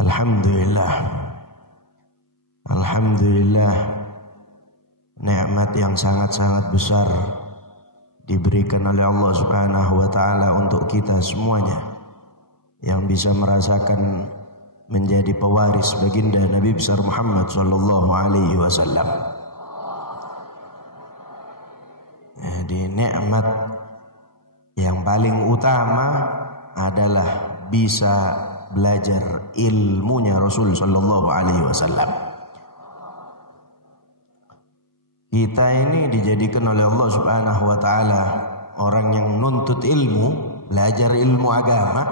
Alhamdulillah. Alhamdulillah, nikmat yang sangat-sangat besar diberikan oleh Allah Subhanahu wa taala untuk kita semuanya yang bisa merasakan menjadi pewaris baginda Nabi besar Muhammad sallallahu alaihi wasallam. Jadi nikmat yang paling utama adalah bisa belajar ilmunya Rasul sallallahu alaihi wasallam. Kita ini dijadikan oleh Allah Subhanahu wa taala orang yang nuntut ilmu, belajar ilmu agama.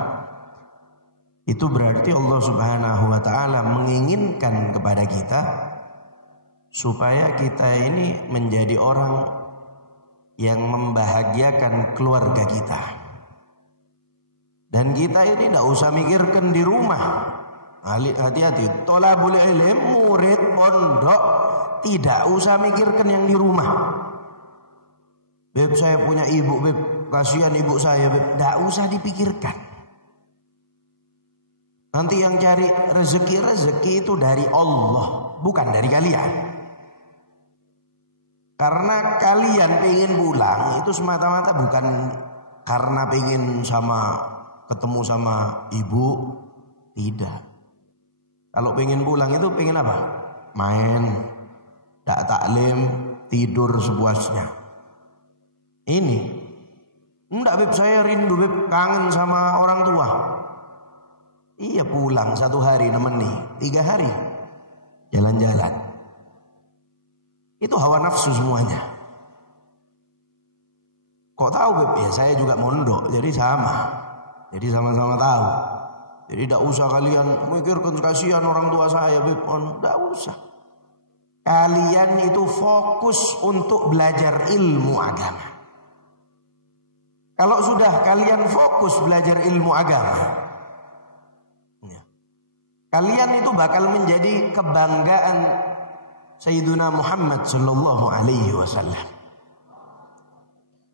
Itu berarti Allah Subhanahu wa taala menginginkan kepada kita supaya kita ini menjadi orang yang membahagiakan keluarga kita. Dan kita ini tidak usah mikirkan di rumah. Hati-hati, tolabul ilm, murid pondok, tidak usah mikirkan yang di rumah. Beb, saya punya ibu, beb, kasihan ibu saya, beb, tidak usah dipikirkan. Nanti yang cari rezeki itu dari Allah, bukan dari kalian. Karena kalian pengen pulang itu semata-mata bukan karena pengen ketemu sama ibu, tidak. Kalau pengen pulang itu pengen apa? Main, tak taklim, tidur sepuasnya. Ini enggak, beb, saya rindu, beb, kangen sama orang tua. Iya, pulang 1 hari nemeni, 3 hari jalan-jalan. Itu hawa nafsu semuanya. Kok tahu, beb? Ya saya juga mondok, jadi sama. Jadi sama-sama tahu. Jadi tidak usah kalian mikirkan kasihan orang tua saya, beb. Tidak usah. Kalian itu fokus untuk belajar ilmu agama. Kalau sudah kalian fokus belajar ilmu agama, kalian itu bakal menjadi kebanggaan Sayyiduna Muhammad sallallahu alaihi wasallam.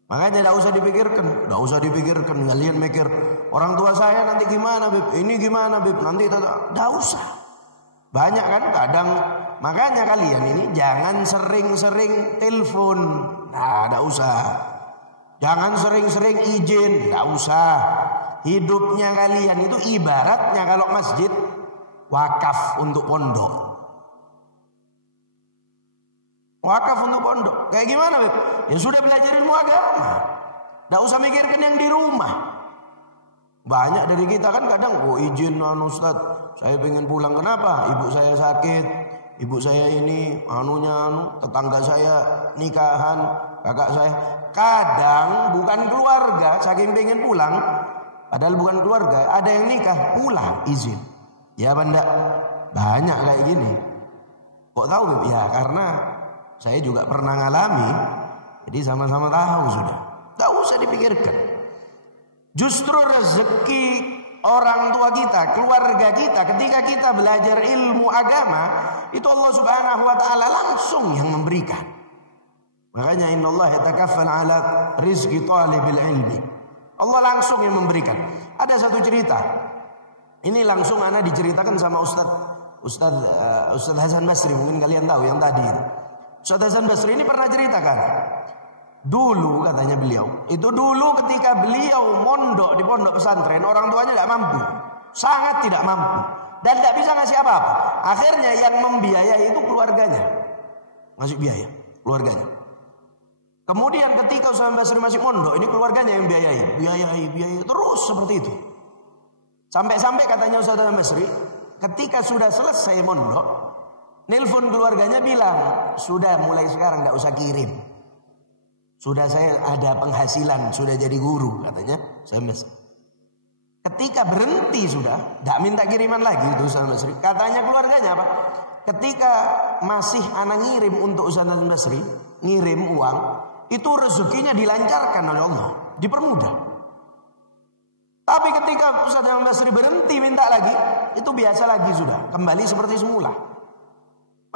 Makanya tidak usah dipikirkan. Kalian mikir orang tua saya nanti gimana, beb? Ini gimana, beb? Nanti tidak usah. Banyak kan kadang. Makanya kalian ini jangan sering-sering telepon. Nah, tidak usah. Jangan sering-sering izin. Tidak usah. Hidupnya kalian itu ibaratnya kalau masjid wakaf untuk pondok. Wakaf untuk pondok. Kayak gimana, beb? Ya sudah belajar ilmu agama. Tidak usah mikirkan yang di rumah. Banyak dari kita kan kadang, izin Ustaz, saya pengen pulang. Kenapa? Ibu saya sakit. Ibu saya ini tetangga saya nikahan, kakak saya. Kadang bukan keluarga, saking pengen pulang, padahal bukan keluarga, ada yang nikah, pulang izin. Ya benda, banyak kayak gini. Kok tahu, beb? Ya karena saya juga pernah ngalami, jadi sama-sama tahu sudah. Tak usah dipikirkan. Justru rezeki orang tua kita, keluarga kita, ketika kita belajar ilmu agama, itu Allah Subhanahu wa taala langsung yang memberikan. Makanya innallaha yatakaffal ala rizqi talibil ilmi. Allah langsung yang memberikan. Ada satu cerita. Ini langsung ana diceritakan sama Ustaz Hasan Basri, mungkin kalian tahu yang tadi itu. Ustaz Hasan Basri ini pernah ceritakan. Dulu katanya beliau, itu dulu ketika beliau mondok di pondok pesantren, orang tuanya tidak mampu, sangat tidak mampu, dan tidak bisa ngasih apa-apa. Akhirnya yang membiayai itu keluarganya, ngasih biaya keluarganya. Kemudian ketika Ustaz Basri masih mondok, ini keluarganya yang biayai terus seperti itu. Sampai-sampai katanya Ustaz Basri, ketika sudah selesai mondok, nelpon keluarganya bilang, sudah mulai sekarang tidak usah kirim. Sudah saya ada penghasilan, sudah jadi guru katanya. Ketika berhenti sudah, tidak minta kiriman lagi itu Ustaz Basri. Katanya keluarganya apa? Ketika masih anak ngirim untuk Ustaz Basri, ngirim uang, itu rezekinya dilancarkan oleh Allah, dipermudah. Tapi ketika Ustaz Basri berhenti minta lagi, itu biasa lagi sudah, kembali seperti semula.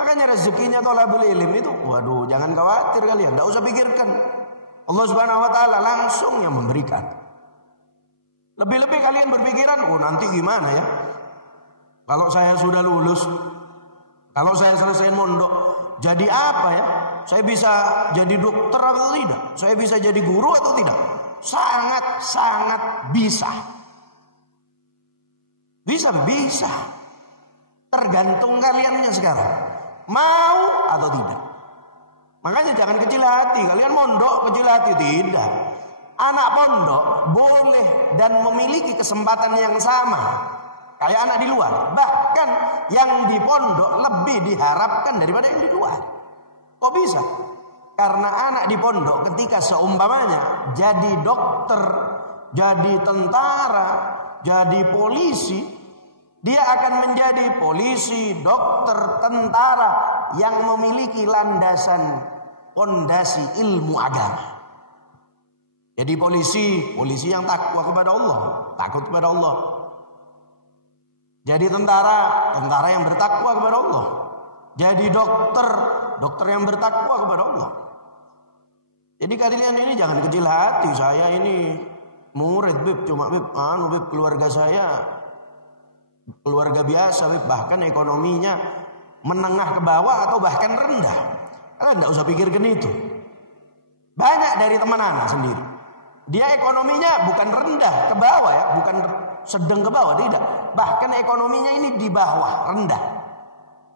Makanya rezekinya tolabul ilm itu, waduh, jangan khawatir kalian, tidak usah pikirkan. Allah Subhanahu wa taala langsung yang memberikan. Lebih-lebih kalian berpikiran, nanti gimana ya? Kalau saya sudah lulus, kalau saya selesai mondok, jadi apa ya? Saya bisa jadi dokter atau tidak? Saya bisa jadi guru atau tidak? Sangat bisa. Bisa. Tergantung kaliannya sekarang. Mau atau tidak. Makanya jangan kecil hati. Kalian mondok kecil hati, tidak. Anak pondok boleh dan memiliki kesempatan yang sama kayak anak di luar. Bahkan yang di pondok lebih diharapkan daripada yang di luar. Kok bisa? Karena anak di pondok ketika seumpamanya jadi dokter, jadi tentara, jadi polisi, dia akan menjadi polisi, dokter, tentara yang memiliki landasan pondasi ilmu agama. Jadi polisi yang takwa kepada Allah, takut kepada Allah. Jadi tentara yang bertakwa kepada Allah. Jadi dokter yang bertakwa kepada Allah. Jadi kalian ini jangan kecil hati. Saya ini murid bib, cuma bib keluarga saya keluarga biasa bib, bahkan ekonominya menengah ke bawah atau bahkan rendah. Kalian tidak usah pikirkan itu. Banyak dari teman anak sendiri, dia ekonominya bukan rendah ke bawah ya, bukan sedang ke bawah, tidak. Bahkan ekonominya ini di bawah, rendah.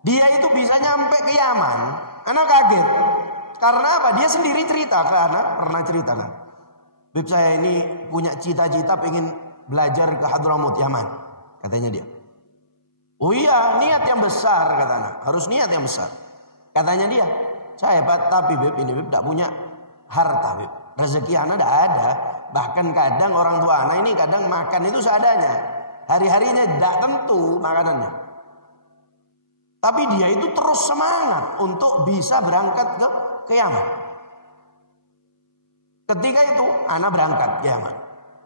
Dia itu bisa nyampe ke Yaman. Anak kaget. Karena apa? Dia sendiri cerita ke anak, pernah cerita kan. Bib, saya ini punya cita-cita pengen belajar ke Hadramut Yaman, katanya dia. Oh iya, niat yang besar kata anak. Harus niat yang besar. Katanya dia, saya tapi bib ini bib tidak punya harta bib. Rezeki anak tidak ada. Bahkan kadang orang tua anak ini kadang makan itu seadanya. Hari-harinya tidak tentu makanannya. Tapi dia itu terus semangat untuk bisa berangkat ke Yaman. Ketika itu anak berangkat ke Yaman.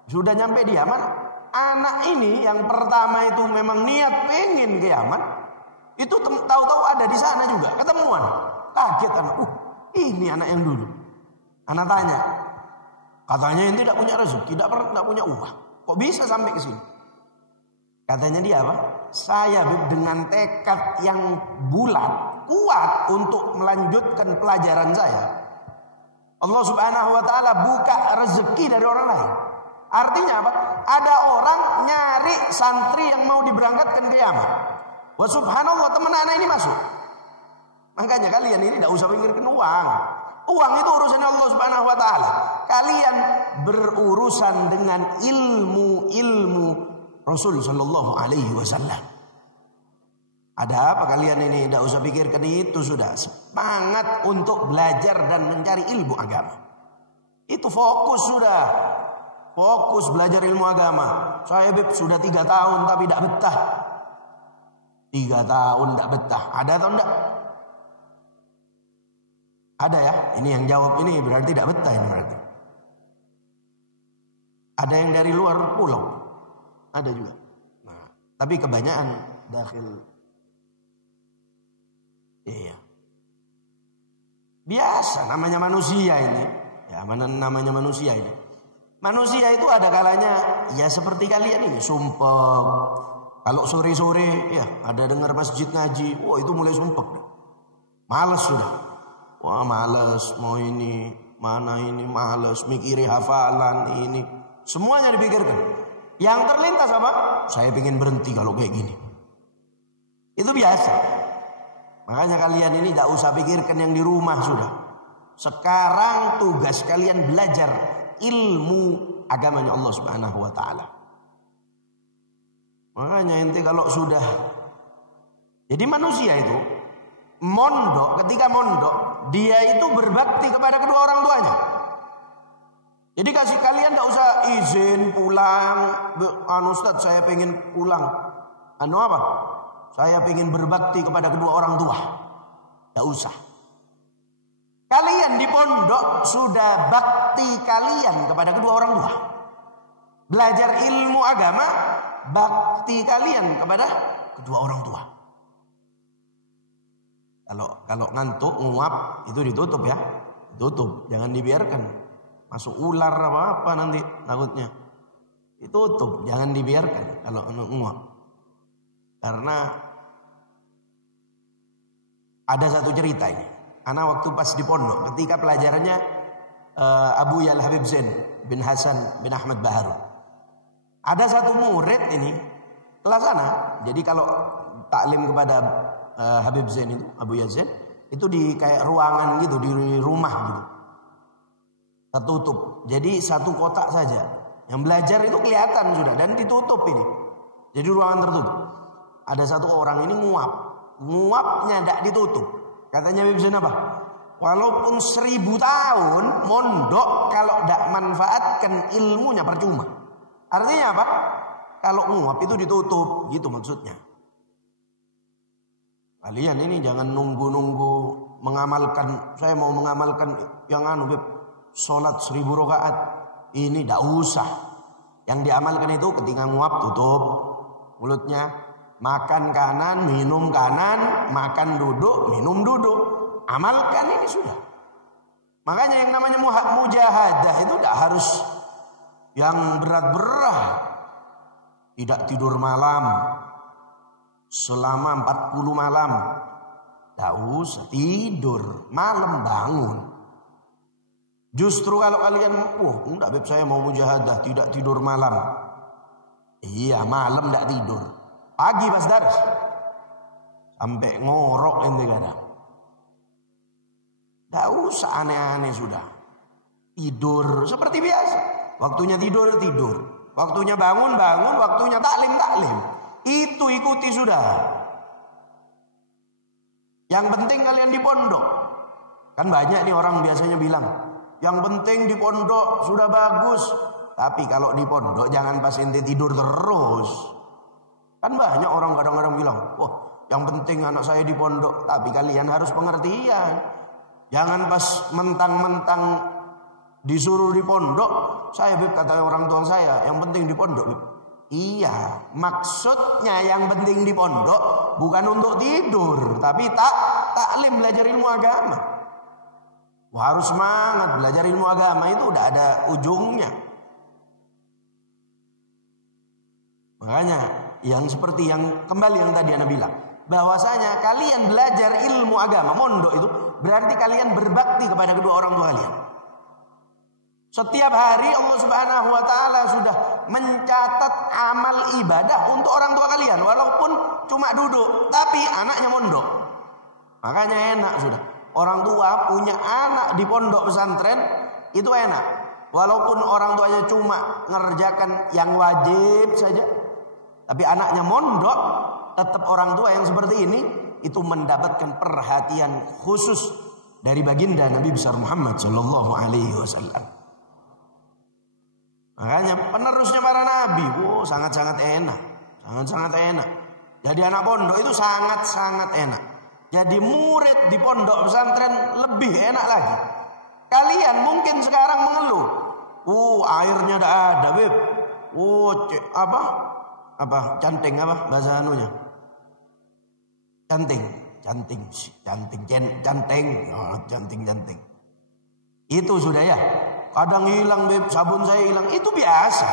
Sudah nyampe di Yaman, anak ini yang pertama itu memang niat pengen ke Yaman, itu tahu-tahu ada di sana juga, ketemuan. Kaget anak, ini anak yang dulu. Anak tanya, katanya yang tidak punya rezeki, tidak punya uang. Kok bisa sampai ke sini? Katanya dia apa? Saya dengan tekad yang bulat, kuat untuk melanjutkan pelajaran saya. Allah Subhanahu wa taala buka rezeki dari orang lain. Artinya apa? Ada orang nyari santri yang mau diberangkatkan ke Yaman. Wa subhanallah, teman anak ini masuk. Makanya kalian ini tidak usah pikirkan uang. Uang itu urusan Allah Subhanahu wa taala. Kalian berurusan dengan ilmu Rasul sallallahu alaihi wasallam. Ada apa kalian ini? Tidak usah pikirkan itu, sudah. Semangat untuk belajar dan mencari ilmu agama. Itu fokus sudah. Fokus belajar ilmu agama. Saya bib sudah 3 tahun tapi tidak betah. 3 tahun tidak betah. Ada atau tidak? Ada ya? Ini yang jawab ini berarti tidak betah ini berarti. Ada yang dari luar pulau. Ada juga. Nah, tapi kebanyakan dakhil. Iya. Biasa namanya manusia ini. Ya, namanya manusia ini. Manusia itu ada kalanya ya seperti kalian ini sumpek. Kalau sore-sore ya ada dengar masjid ngaji, wah itu mulai sumpek. Males sudah. Wah males, mau ini, mana ini, males, mikiri hafalan ini. Semuanya dipikirkan. Yang terlintas apa? Saya pengen berhenti kalau kayak gini. Itu biasa. Makanya kalian ini tidak usah pikirkan yang di rumah sudah. Sekarang tugas kalian belajar ilmu agamanya Allah Subhanahu wa taala. Makanya ente kalau sudah jadi manusia itu mondok, ketika mondok dia itu berbakti kepada kedua orang tuanya. Jadi kasih kalian tidak usah izin pulang. Ustaz saya pengen pulang. Apa? Saya pengen berbakti kepada kedua orang tua. Tidak usah. Kalian di pondok sudah bakti kalian kepada kedua orang tua. Belajar ilmu agama, bakti kalian kepada kedua orang tua. Kalau ngantuk, nguap, itu ditutup ya. Tutup, jangan dibiarkan. Masuk ular apa nanti takutnya. Ditutup, jangan dibiarkan kalau nguap. Karena ada satu cerita ini. Anak waktu pas di pondok ketika pelajarannya Abu Yal Habib Zain bin Hasan bin Ahmad Baharun. Ada satu murid ini kelas sana. Jadi kalau taklim kepada Habib Zain itu, Abu Yal Zain, itu di kayak ruangan gitu, di rumah gitu. Tertutup. Jadi satu kotak saja. Yang belajar itu kelihatan sudah dan ditutup ini. Jadi ruangan tertutup. Ada satu orang ini nguap. Nguapnya tidak ditutup. Katanya Habib Zain apa? Walaupun 1000 tahun mondok kalau tidak manfaatkan ilmunya percuma. Artinya apa? Kalau nguap itu ditutup, gitu maksudnya. Kalian ini jangan nunggu-nunggu mengamalkan. Saya mau mengamalkan yang sholat 1000 rakaat. Ini tidak usah. Yang diamalkan itu ketika nguap tutup mulutnya. Makan kanan, minum kanan, makan duduk, minum duduk. Amalkan ini sudah. Makanya yang namanya mujahadah itu tidak harus yang berat-berat. Tidak tidur malam selama 40 malam. Tidak usah tidur, malam bangun. Justru kalau kalian, enggak Beb, saya mau mujahadah, tidak tidur malam. Iya, malam tidak tidur. Pagi pas dars sampai ngorok ente kadang. Tidak usah aneh-aneh sudah. Tidur seperti biasa. Waktunya tidur, tidur. Waktunya bangun, bangun. Waktunya taklim, taklim. Itu ikuti sudah. Yang penting kalian di pondok. Kan banyak nih orang biasanya bilang, yang penting di pondok sudah bagus. Tapi kalau di pondok jangan pas ente tidur terus. Kan banyak orang kadang-kadang bilang, wah yang penting anak saya di pondok. Tapi kalian harus pengertian. Jangan pas mentang-mentang disuruh di pondok. Saya Beb, kata orang tua saya, yang penting di pondok Beb. Iya, maksudnya yang penting di pondok bukan untuk tidur. Tapi taklim, belajar ilmu agama. Wah, harus semangat, belajar ilmu agama itu udah ada ujungnya. Makanya yang seperti yang kembali yang tadi Anda bilang, bahwasanya kalian belajar ilmu agama mondok itu berarti kalian berbakti kepada kedua orang tua kalian. Setiap hari Allah Subhanahu wa taala sudah mencatat amal ibadah untuk orang tua kalian walaupun cuma duduk, tapi anaknya mondok. Makanya enak sudah. Orang tua punya anak di pondok pesantren itu enak. Walaupun orang tuanya cuma ngerjakan yang wajib saja, tapi anaknya mondok, tetap orang tua yang seperti ini itu mendapatkan perhatian khusus dari baginda Nabi besar Muhammad sallallahu alaihi wasallam. Makanya penerusnya para nabi, sangat-sangat enak, sangat-sangat enak. Jadi anak pondok itu sangat-sangat enak. Jadi murid di pondok pesantren lebih enak lagi. Kalian mungkin sekarang mengeluh, airnya tidak ada, Beb. Canting apa bahasa anunya? Canting. Itu sudah ya. Kadang hilang Beb, sabun saya hilang. Itu biasa.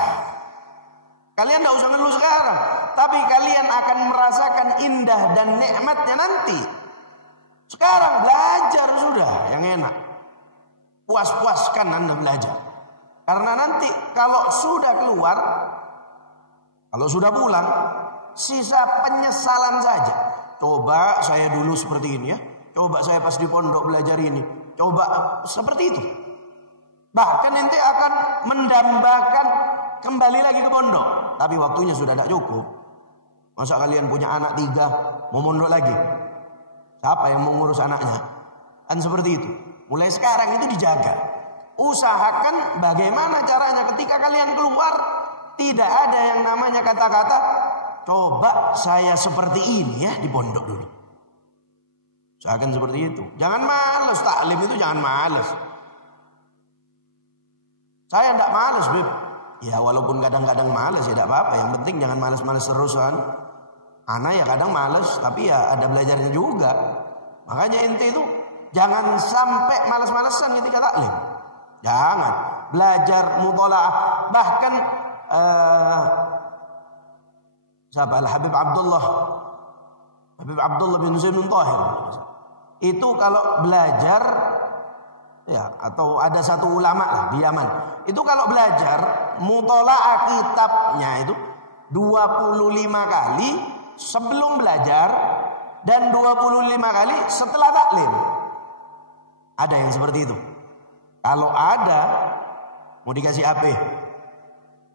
Kalian tidak usah ngeluh sekarang. Tapi kalian akan merasakan indah dan nikmatnya nanti. Sekarang belajar sudah yang enak. Puas-puaskan Anda belajar. Karena nanti kalau sudah keluar, kalau sudah pulang, sisa penyesalan saja. Coba saya dulu seperti ini ya. Coba saya pas di pondok belajar ini. Coba seperti itu. Bahkan nanti akan mendambakan kembali lagi ke pondok. Tapi waktunya sudah tidak cukup. Masa kalian punya anak 3, mau mondok lagi? Siapa yang mau ngurus anaknya? Kan seperti itu. Mulai sekarang itu dijaga. Usahakan bagaimana caranya ketika kalian keluar, tidak ada yang namanya kata-kata, coba saya seperti ini ya di pondok dulu. Usahakan seperti itu. Jangan malas, taklim itu jangan malas. Saya tidak malas, Beb. Ya walaupun kadang-kadang malas ya tidak apa-apa. Yang penting jangan malas-malas terusan. Anak ya kadang malas, tapi ya ada belajarnya juga. Makanya ente itu jangan sampai malas-malasan ketika taklim. Jangan. Belajar mutolaah. Bahkan Siapa? Habib Abdullah bin Zaid bin Thahir. Itu kalau belajar, ya, atau ada satu ulama lah di Yaman, itu kalau belajar mutola'ah kitabnya itu 25 kali sebelum belajar dan 25 kali setelah taklim. Ada yang seperti itu. Kalau ada, mau dikasih HP?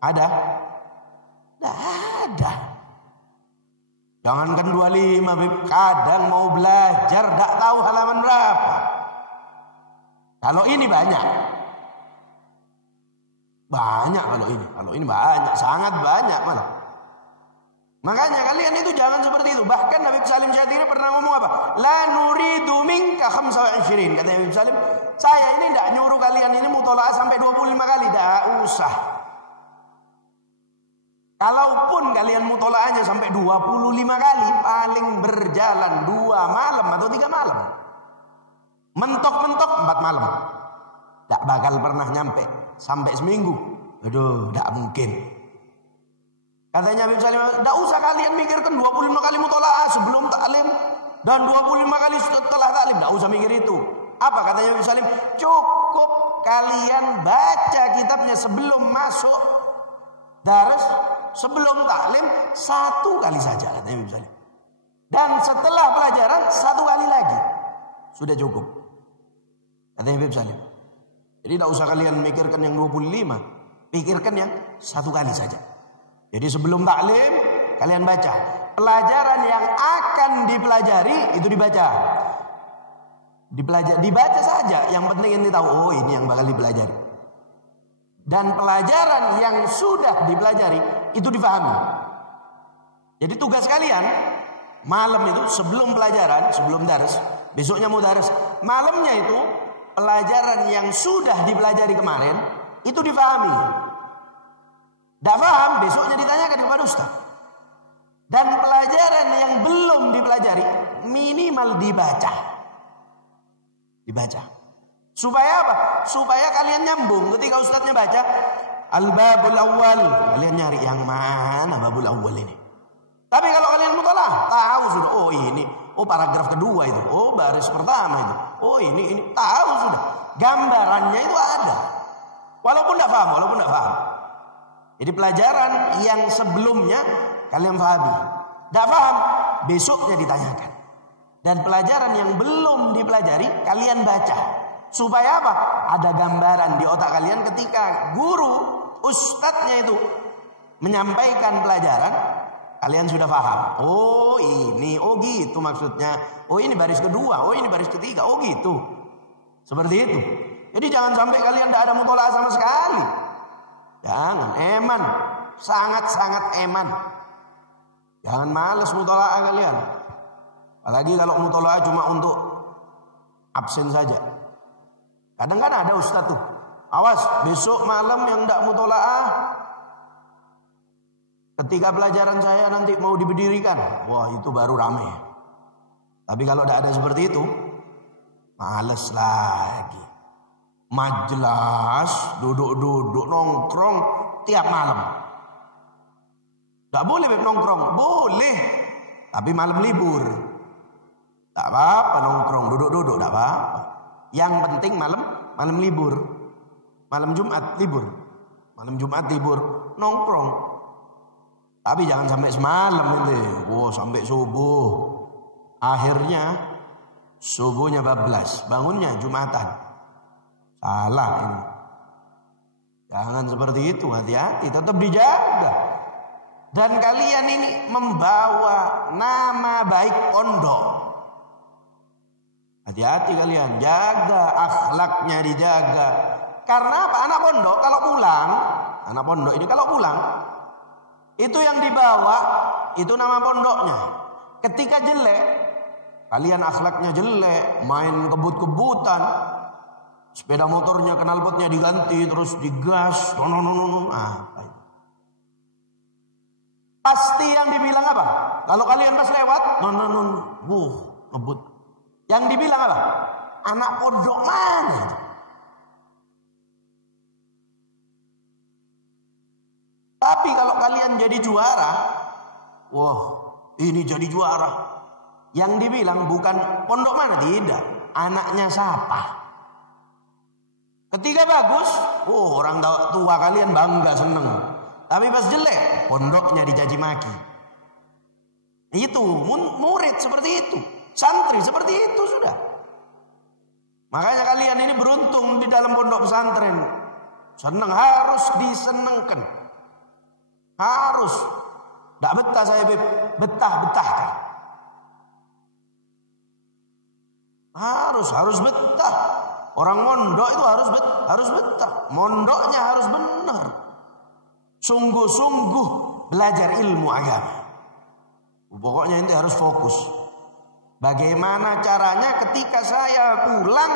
Ada? Tidak ada. Jangankan 25, kadang mau belajar tidak tahu halaman berapa. Kalau ini banyak. Banyak kalau ini banyak, sangat banyak malah. Makanya kalian itu jangan seperti itu. Bahkan Habib Salim Syatiri pernah ngomong apa? La nuridu minka 25. Kata Habib Salim, saya ini tidak nyuruh kalian ini mutola'ah sampai 25 kali. Tidak usah. Kalaupun kalian mutola'ahnya sampai 25 kali, paling berjalan 2 malam atau 3 malam. Mentok-mentok 4 malam. Tak bakal pernah nyampe sampai seminggu. Aduh, tak mungkin. Katanya Habib Salim, tak usah kalian mikirkan 25 kali mutola'ah sebelum taklim dan 25 kali setelah taklim. Tak usah mikir itu. Apa katanya Habib Salim? Cukup kalian baca kitabnya sebelum masuk daras, sebelum taklim 1 kali saja, katanya Habib Salim. Dan setelah pelajaran 1 kali lagi. Sudah cukup, katanya Habib Salim. Jadi tidak usah kalian mikirkan yang 25. Pikirkan yang 1 kali saja. Jadi sebelum taklim kalian baca. Pelajaran yang akan dipelajari itu dibaca. Dibaca saja. Yang penting ini tahu, oh ini yang bakal dipelajari. Dan pelajaran yang sudah dipelajari itu difahami. Jadi tugas kalian malam itu sebelum pelajaran, sebelum daras, besoknya mau daras, malamnya itu pelajaran yang sudah dipelajari kemarin itu difahami. Tidak paham, besoknya ditanyakan kepada ustaz. Dan pelajaran yang belum dipelajari minimal dibaca. Supaya apa? Supaya kalian nyambung. Ketika ustaznya baca al-babul awal, kalian nyari yang mana babul awal ini. Tapi kalau kalian mutola'ah, tahu sudah, oh ini, oh paragraf kedua itu, oh baris pertama itu, oh ini, tahu sudah. Gambarannya itu ada. Walaupun tidak paham. Jadi pelajaran yang sebelumnya kalian pahami. Tidak paham, besoknya ditanyakan. Dan pelajaran yang belum dipelajari kalian baca. Supaya apa? Ada gambaran di otak kalian ketika guru, ustadznya itu menyampaikan pelajaran, kalian sudah paham. Oh ini, oh gitu maksudnya. Oh ini baris kedua, oh ini baris ketiga, oh gitu. Seperti itu. Jadi jangan sampai kalian tidak ada mutola'ah sama sekali. Jangan, eman. Sangat-sangat eman. Jangan males mutola'ah kalian. Apalagi kalau mutola'ah cuma untuk absen saja. Kadang kan ada ustaz tuh, awas besok malam yang tidak mutola'ah, ketika pelajaran saya nanti mau diberdirikan. Wah itu baru rame. Tapi kalau tidak ada seperti itu, males lagi. Majelis, duduk nongkrong tiap malam. Tidak boleh nongkrong, boleh. Tapi malam libur. Tak apa-apa nongkrong, duduk, tak apa-apa. Yang penting malam libur. Malam Jumat libur, nongkrong. Tapi jangan sampai semalam nanti. Wow, sampai subuh. Akhirnya subuhnya bablas, bangunnya Jumatan. Salah ini. Jangan seperti itu, hati-hati, tetap dijaga. Dan kalian ini membawa nama baik pondok. Hati-hati kalian, jaga akhlaknya, dijaga. Karena apa? Anak pondok ini kalau pulang, itu yang dibawa itu nama pondoknya. Ketika jelek, kalian akhlaknya jelek, main kebut-kebutan, sepeda motornya knalpotnya diganti terus digas, apa itu? Pasti yang dibilang apa? Kalau kalian pas lewat, ngebut. Yang dibilang apa? Anak pondok mana itu? Tapi kalau kalian jadi juara, Wah, ini jadi juara. Yang dibilang bukan pondok mana, tidak. Anaknya siapa. Ketika bagus, orang tua kalian bangga, seneng. Tapi pas jelek, pondoknya dicaci maki. Itu murid seperti itu, santri seperti itu sudah. Makanya kalian ini beruntung di dalam pondok pesantren. Senang, harus disenengkan. Harus. Tidak betah saya betah-betahkan. Harus betah. Orang mondok itu harus betah. Mondoknya harus benar. Sungguh-sungguh belajar ilmu agama. Pokoknya ini harus fokus. Bagaimana caranya ketika saya pulang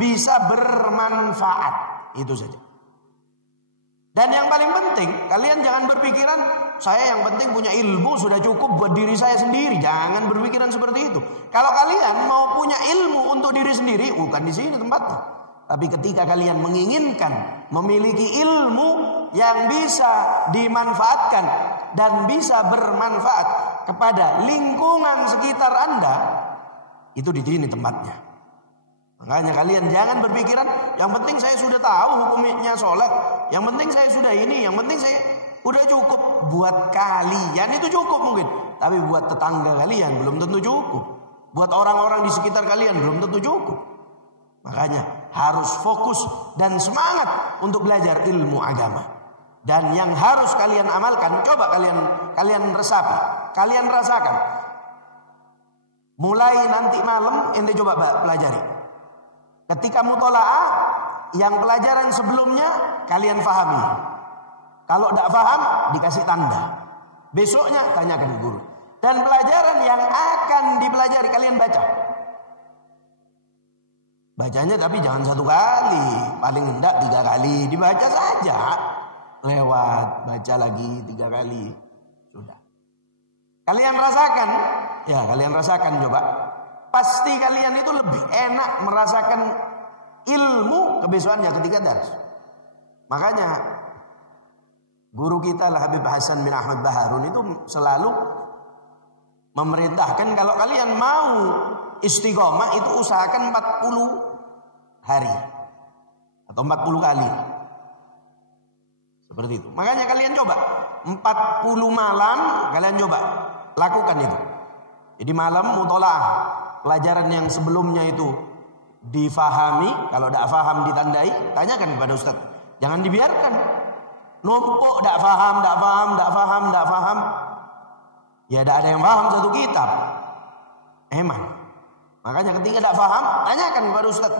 bisa bermanfaat. Itu saja. Dan yang paling penting, kalian jangan berpikiran saya yang penting punya ilmu sudah cukup buat diri saya sendiri. Jangan berpikiran seperti itu. Kalau kalian mau punya ilmu untuk diri sendiri, bukan di sini tempatnya. Tapi ketika kalian menginginkan memiliki ilmu yang bisa dimanfaatkan dan bisa bermanfaat kepada lingkungan sekitar Anda, itu di sini tempatnya. Makanya kalian jangan berpikiran yang penting saya sudah tahu hukumnya sholat, yang penting saya sudah ini, yang penting saya udah cukup. Buat kalian itu cukup mungkin, tapi buat tetangga kalian belum tentu cukup. Buat orang-orang di sekitar kalian belum tentu cukup. Makanya harus fokus dan semangat untuk belajar ilmu agama. Dan yang harus kalian amalkan, coba kalian resapi, kalian rasakan. Mulai nanti malam ente coba pelajari. Ketika mutola'ah, yang pelajaran sebelumnya kalian fahami. Kalau tidak faham, dikasih tanda. Besoknya tanyakan guru. Dan pelajaran yang akan dipelajari kalian baca. Bacanya tapi jangan 1 kali, paling enggak 3 kali, dibaca saja. Lewat, baca lagi 3 kali. Sudah. Kalian rasakan, ya kalian rasakan coba. Pasti kalian itu lebih enak merasakan ilmu kebesokannya ketika dars. Makanya guru kita lah Habib Hasan bin Ahmad Baharun itu selalu memerintahkan kalau kalian mau istiqomah itu usahakan 40 hari atau 40 kali. Seperti itu. Makanya kalian coba 40 malam kalian coba lakukan itu. Jadi malam mutola'ah, pelajaran yang sebelumnya itu difahami, kalau tidak faham ditandai, tanyakan kepada ustaz. Jangan dibiarkan numpuk tidak faham. Ya tidak ada yang paham satu kitab. Eman. Makanya ketika tidak faham, tanyakan kepada ustaz.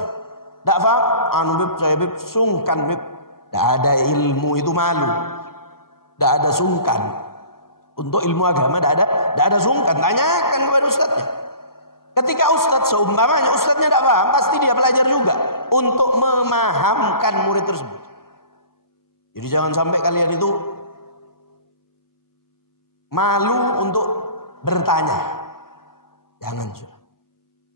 Tidak faham, bib, saya bib, sungkan bib. Tidak ada ilmu itu malu. Tidak ada sungkan. Untuk ilmu agama tidak ada sungkan. Tanyakan kepada ustaznya. Ketika ustaz seumpamanya ustaznya tidak paham, pasti dia belajar juga untuk memahamkan murid tersebut. Jadi jangan sampai kalian itu malu untuk bertanya. Jangan sudah.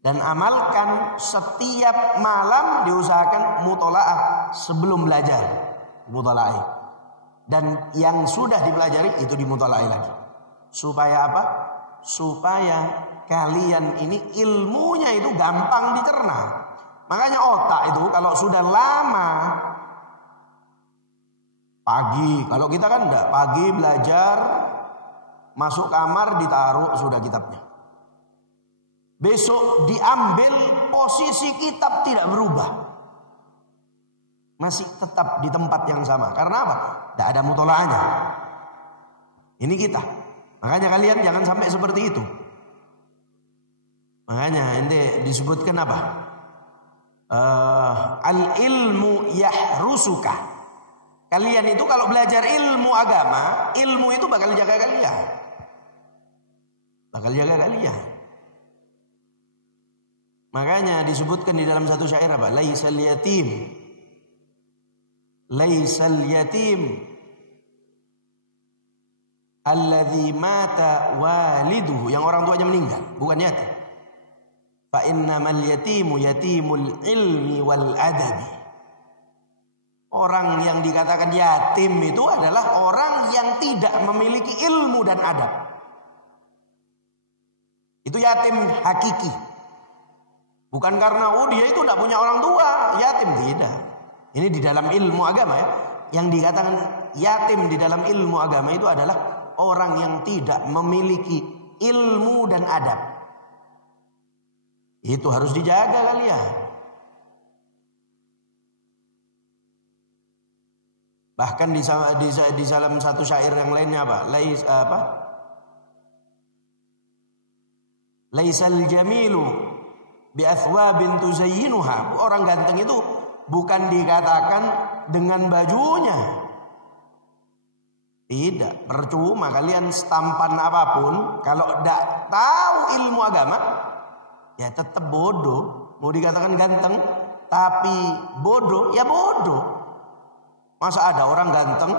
Dan amalkan setiap malam diusahakan mutola'ah sebelum belajar. Mutola'ah. Dan yang sudah dipelajari itu dimutola'ah lagi. Supaya apa? Supaya kalian ini ilmunya itu gampang dicerna. Makanya otak itu kalau sudah lama pagi, kalau kita kan enggak, pagi belajar, masuk kamar ditaruh sudah kitabnya. Besok diambil posisi kitab tidak berubah. Masih tetap di tempat yang sama. Karena apa? Tidak ada mutola'ahnya. Ini kita. Makanya kalian jangan sampai seperti itu. Makanya ini disebutkan apa? Al-ilmu yahrusuka. Kalian itu kalau belajar ilmu agama, ilmu itu bakal jaga kalian. Bakal jaga kalian. Makanya disebutkan di dalam satu syair apa? Laisal yatim alladzi mata waliduhu, yang orang tuanya meninggal, bukan yatim. Fa innamal yatimu yatimul ilmi wal adabi. Orang yang dikatakan yatim itu adalah orang yang tidak memiliki ilmu dan adab. Itu yatim hakiki. Bukan karena dia itu tidak punya orang tua, yatim, tidak. Ini di dalam ilmu agama ya. Yang dikatakan yatim di dalam ilmu agama itu adalah orang yang tidak memiliki ilmu dan adab. Itu harus dijaga kalian. Bahkan di dalam satu syair yang lainnya Laisal jamilu bi athwabin tuzayyinuha. Orang ganteng itu bukan dikatakan dengan bajunya. Tidak, percuma kalian setampan apapun kalau tidak tahu ilmu agama ya tetap bodoh. Mau dikatakan ganteng tapi bodoh, ya bodoh. Masa ada orang ganteng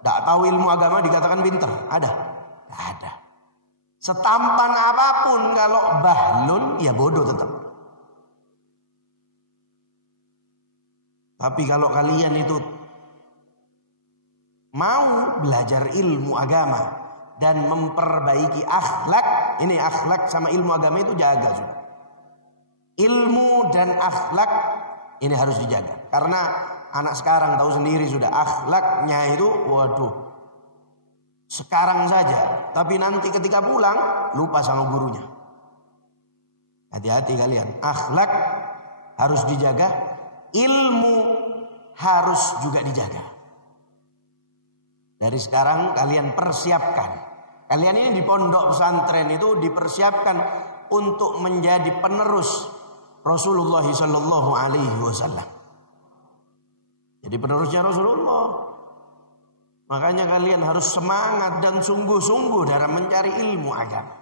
tidak tahu ilmu agama dikatakan pinter? Ada? Tidak ada. Setampan apapun kalau bahlun ya bodoh tetap. Tapi kalau kalian itu mau belajar ilmu agama dan memperbaiki akhlak, ini akhlak sama ilmu agama itu jaga sudah. Ilmu dan akhlak ini harus dijaga. Karena anak sekarang tahu sendiri sudah akhlaknya itu waduh. Sekarang saja, tapi nanti ketika pulang lupa sama gurunya. Hati-hati kalian, akhlak harus dijaga, ilmu harus juga dijaga. Dari sekarang kalian persiapkan. Kalian ini di pondok pesantren itu dipersiapkan untuk menjadi penerus Rasulullah sallallahu alaihi wasallam. Jadi penerusnya Rasulullah. Makanya kalian harus semangat dan sungguh-sungguh dalam mencari ilmu agama.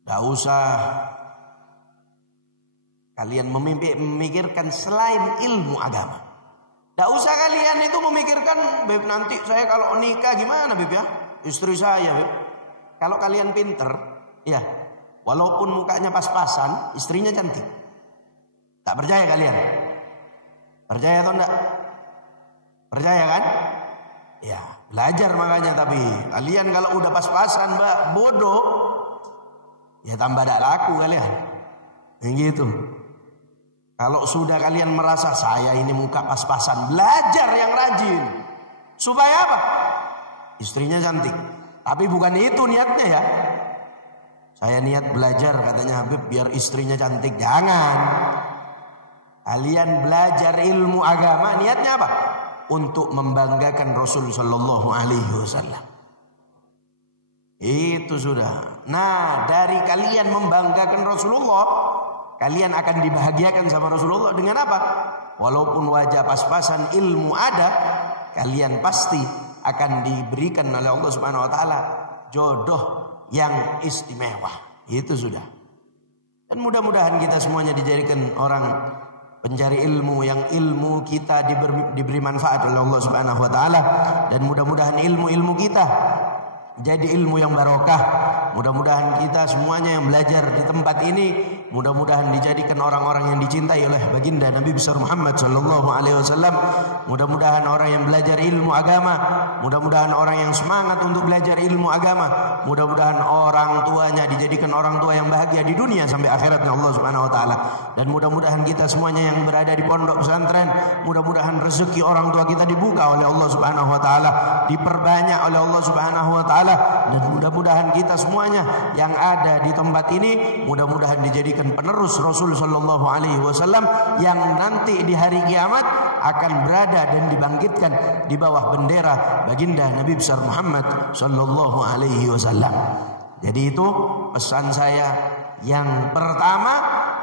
Tidak usah kalian memikirkan selain ilmu agama. Tidak usah kalian itu memikirkan, Beb, nanti saya kalau nikah gimana Beb ya? Istri saya Beb. Kalau kalian pinter, ya walaupun mukanya pas-pasan, istrinya cantik. Tak percaya kalian? Percaya atau enggak? Percaya kan? Ya, belajar makanya. Tapi kalian kalau udah pas-pasan bodoh, ya tambah tidak laku kalian. Yang gitu. Kalau sudah kalian merasa saya ini muka pas-pasan, belajar yang rajin. Supaya apa? Istrinya cantik. Tapi bukan itu niatnya ya. Saya niat belajar katanya Habib biar istrinya cantik. Jangan. Kalian belajar ilmu agama niatnya apa? Untuk membanggakan Rasul sallallahu alaihi wasallam. Itu sudah. Nah, dari kalian membanggakan Rasulullah, kalian akan dibahagiakan sama Rasulullah dengan apa? Walaupun wajah pas-pasan ilmu ada, kalian pasti akan diberikan oleh Allah Subhanahu wa taala jodoh yang istimewa. Itu sudah. Dan mudah-mudahan kita semuanya dijadikan orang pencari ilmu yang ilmu kita diberi manfaat oleh Allah Subhanahu wa taala, dan mudah-mudahan ilmu-ilmu kita jadi ilmu yang barokah. Mudah-mudahan kita semuanya yang belajar di tempat ini mudah-mudahan dijadikan orang-orang yang dicintai oleh baginda Nabi besar Muhammad sallallahu alaihi wasallam. Mudah-mudahan orang yang belajar ilmu agama, mudah-mudahan orang yang semangat untuk belajar ilmu agama, mudah-mudahan orang tuanya dijadikan orang tua yang bahagia di dunia sampai akhiratnya Allah Subhanahu wa taala. Dan mudah-mudahan kita semuanya yang berada di pondok pesantren, mudah-mudahan rezeki orang tua kita dibuka oleh Allah Subhanahu wa taala, diperbanyak oleh Allah Subhanahu wa taala, dan mudah-mudahan kita semuanya yang ada di tempat ini mudah-mudahan dijadikan penerus Rasul sallallahu alaihi wasallam yang nanti di hari kiamat akan berada dan dibangkitkan di bawah bendera baginda Nabi besar Muhammad sallallahu alaihi wasallam. Jadi itu pesan saya yang pertama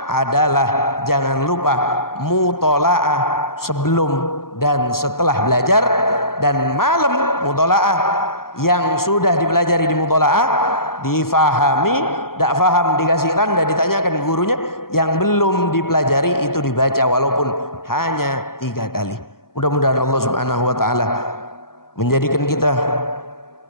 adalah jangan lupa mutolaah sebelum dan setelah belajar, dan malam mutolaah yang sudah dipelajari di mutolaah difahami, tidak faham dikasih tanda, ditanyakan gurunya, yang belum dipelajari itu dibaca walaupun hanya 3 kali. Mudah-mudahan Allah Subhanahu wa taala menjadikan kita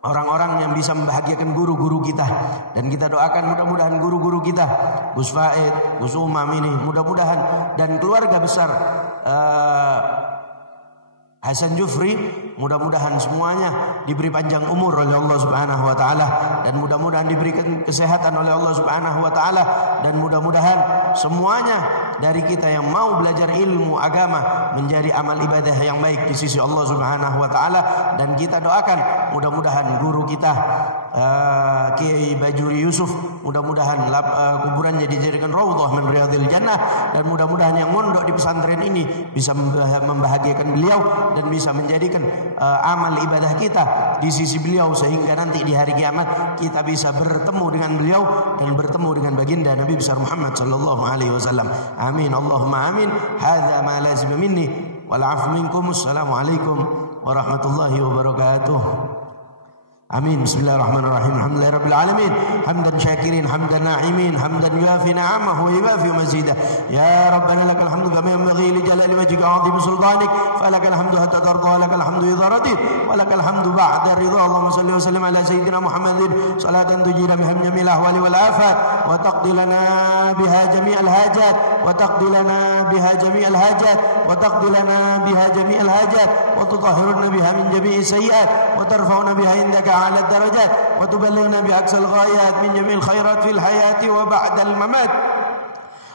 orang-orang yang bisa membahagiakan guru-guru kita, dan kita doakan mudah-mudahan guru-guru kita, Gus Faid, Gus Umam ini mudah-mudahan, dan keluarga besar Hasan Jufri mudah-mudahan semuanya diberi panjang umur oleh Allah Subhanahu wa taala, dan mudah-mudahan diberikan kesehatan oleh Allah Subhanahu wa taala, dan mudah-mudahan semuanya dari kita yang mau belajar ilmu agama menjadi amal ibadah yang baik di sisi Allah Subhanahu wa taala. Dan kita doakan mudah-mudahan guru kita Kiai Bajuri Yusuf, mudah-mudahan kuburannya dijadikan raudhah min riyadhil jannah, dan mudah-mudahan yang mondok di pesantren ini bisa membahagiakan beliau dan bisa menjadikan amal ibadah kita di sisi beliau, sehingga nanti di hari kiamat kita bisa bertemu dengan beliau dan bertemu dengan baginda Nabi besar Muhammad sallallahu alaihi wasallam. Amin Allahumma amin. Hadza ma lazim minni wal 'afwu minkum. Assalamualaikum warahmatullahi wabarakatuh. آمين. بسم الله الرحمن الرحيم. الحمد لله رب العالمين حمدا شاكرين حمدا ناعمين حمدا يوافي نعمه ويوافي مزيده. يا ربنا لك الحمد كما ينبغي لجلال وجهك وعظيم سلطانك، فلك الحمد حتى ترضى ولك الحمد إذا رضيت ولك الحمد بعد الرضا. اللهم صل وسلم على سيدنا محمد صلاة تجينا بها جميع الأهوال والآفات وتقضي لنا بها جميع الحاجات وتقضي لنا بها جميع الحاجات وتقضي لنا بها جميع الحاجات وتطهرنا بها من جميع السيئات وترفعنا بها عندك على الدرجات وتبلغنا بأقصى الغايات من جميع الخيرات في الحياة وبعد الممات.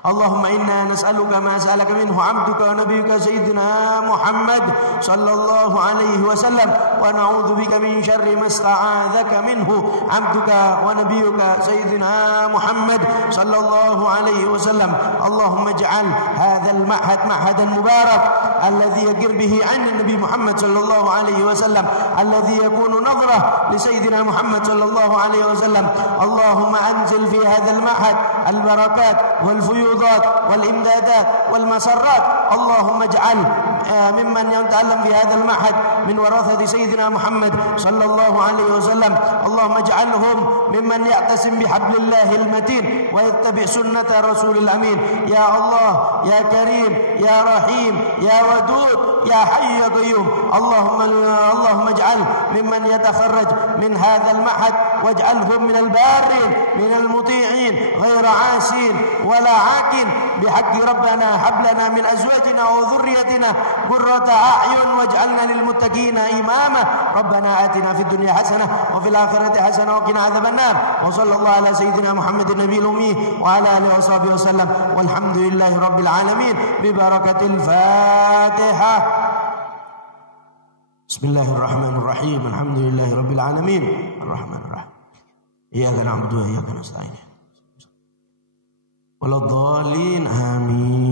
اللهم إنا نسألك ما سألك منه عبدك ونبيك سيدنا محمد صلى الله عليه وسلم، ونعوذ بك من شر ما استعاذك منه عبدك ونبيك سيدنا محمد صلى الله عليه وسلم. اللهم اجعل هذا المعهد معهدا مبارك الذي يجر به عن النبي محمد صلى الله عليه وسلم، الذي يكون نظرة لسيدنا محمد صلى الله عليه وسلم. اللهم أنزل في هذا المعهد البركات والفيوضات والإمدادات والمسرات. اللهم اجعل ممن يتعلم في هذا المعهد من ورثة سيدنا محمد صلى الله عليه وسلم. اللهم اجعلهم ممن يعتصم بحبل الله المتين ويتبع سنة رسول الأمين. يا الله يا كريم يا رحيم يا ودود يا حي يا قيوم. اللهم اجعل ممن يتخرج من هذا المعهد واجعلهم من البارين من المطيعين غير عاسين ولا عاكين بحق ربنا. هب لنا من أزواجنا وذريتنا قرة أعين واجعلنا للمتقين إماما. ربنا آتنا في الدنيا حسنة وفي الآخرة حسنة وقنا عذاب النار. وصلى الله على سيدنا محمد النبي الأمي وعلى آله وصحبه وسلم، والحمد لله رب العالمين ببركة الفاتحة. بسم الله الرحمن الرحيم. الحمد لله رب العالمين الرحمن الرحيم إياك نعبد وإياك نستعين ولا الضالين آمين.